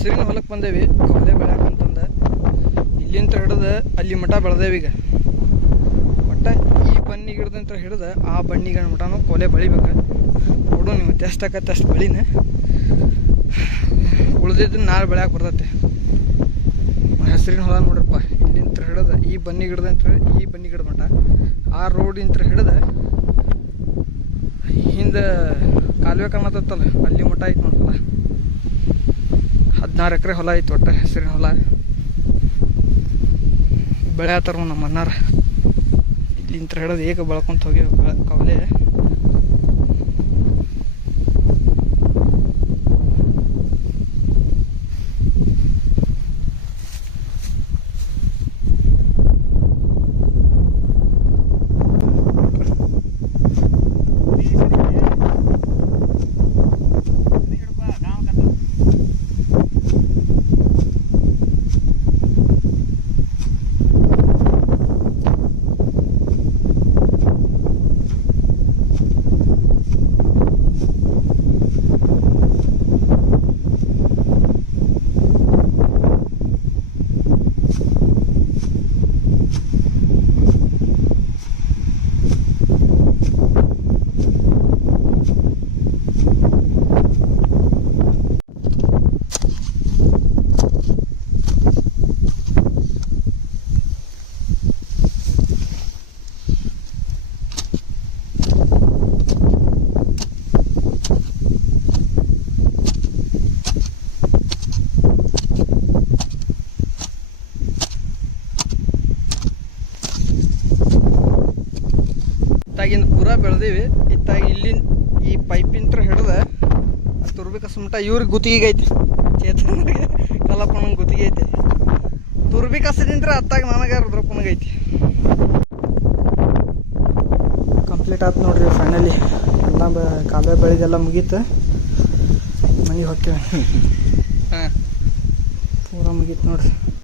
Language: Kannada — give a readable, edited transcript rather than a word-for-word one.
ಹಸಿರಿನ ಹೊಲಕ್ಕೆ ಬಂದೇವಿ ಕವಲೆ ಬೆಳ್ಯಾಕಂತಂದು. ಇಲ್ಲಿಂದ ಹಿಡಿದು ಅಲ್ಲಿ ಮಠ ಬೆಳೆದೇವೀಗ. ಒಟ್ಟ ಈ ಬನ್ನಿ ಗಿಡದಂತ ಹಿಡಿದು ಆ ಬನ್ನಿ ಗಿಡ ಮಠನೂ ಕೊಲೆ ಬೆಳಿಬೇಕು. ನೋಡು ನೀವು ಎಷ್ಟು ಆಕತ್ತೆ ಅಷ್ಟು ಬೆಳಿನ. ಉಳಿದಿದ್ದನ್ನು ನಾಳೆ ಬೆಳ್ಯಾಕೆ ಬರ್ತೈತೆ. ಹಸಿರಿನ ಹೊಲ ನೋಡ್ರಪ್ಪ. ಇಲ್ಲಿಂದ ಹಿಡಿದು ಈ ಬನ್ನಿ ಗಿಡದಂತ ಈ ಬನ್ನಿ ಗಿಡ ಮಠ ಆ ರೋಡಿಂತ ಹಿಡಿದು ಹಿಂದೆ ಕಾಲುವೆ ಕಾಣತ್ತಲ್ಲ ಅಲ್ಲಿ ಮಠ ಐತೆ ನೋಡಿ ಹೊಲ. 16 ಎಕರೆ ಹೊಲ ಐತೆ ಒಟ್ಟು ಹಸಿರಿನ ಹೊಲ. ಬೆಳೆಯತ್ತಾರ ನಮ್ಮ ಅಣ್ಣಾರ. ಇಲ್ಲಿಂದ ಹಿಡಿದು ಏಕ ಬೆಳ್ಕೊಂತ ಹೋಗಿ ಕವಲೆ. ಇತ್ತಾಗಿಂದ ಪೂರಾ ಬೆಳೆದೀವಿ. ಇತ್ತಾಗಿ ಇಲ್ಲಿನ ಈ ಪೈಪಿಂತ್ರ ಹಿಡಿದ ತುರ್ಬಿ ಕಸಮಟ ಇವ್ರಿಗೆ ಗುತ್ತಿಗೆ ಐತಿ. ಚೇತನಿಗೆ ಕಲ್ಲಪ್ಪನಿಗೆ ಗುತ್ತಿಗೆ ಐತಿ. ತುರ್ಬಿ ಕಸದಿಂತ್ರ ಅತ್ತಾಗ ನನಗೆ ರುದ್ರಪ್ಪನಿಗೆ ಐತಿ. ಕಂಪ್ಲೀಟ್ ಆಯ್ತು ನೋಡ್ರಿ ಫೈನಲಿ. ಎಲ್ಲ ಕಾಲುವೆ ಬೆಳೆದೆಲ್ಲ ಮುಗೀತು. ಮನೆಗೆ ಹೋಗ್ತೇವೆ. ಹಾಂ ಪೂರಾ ಮುಗೀತು ನೋಡ್ರಿ.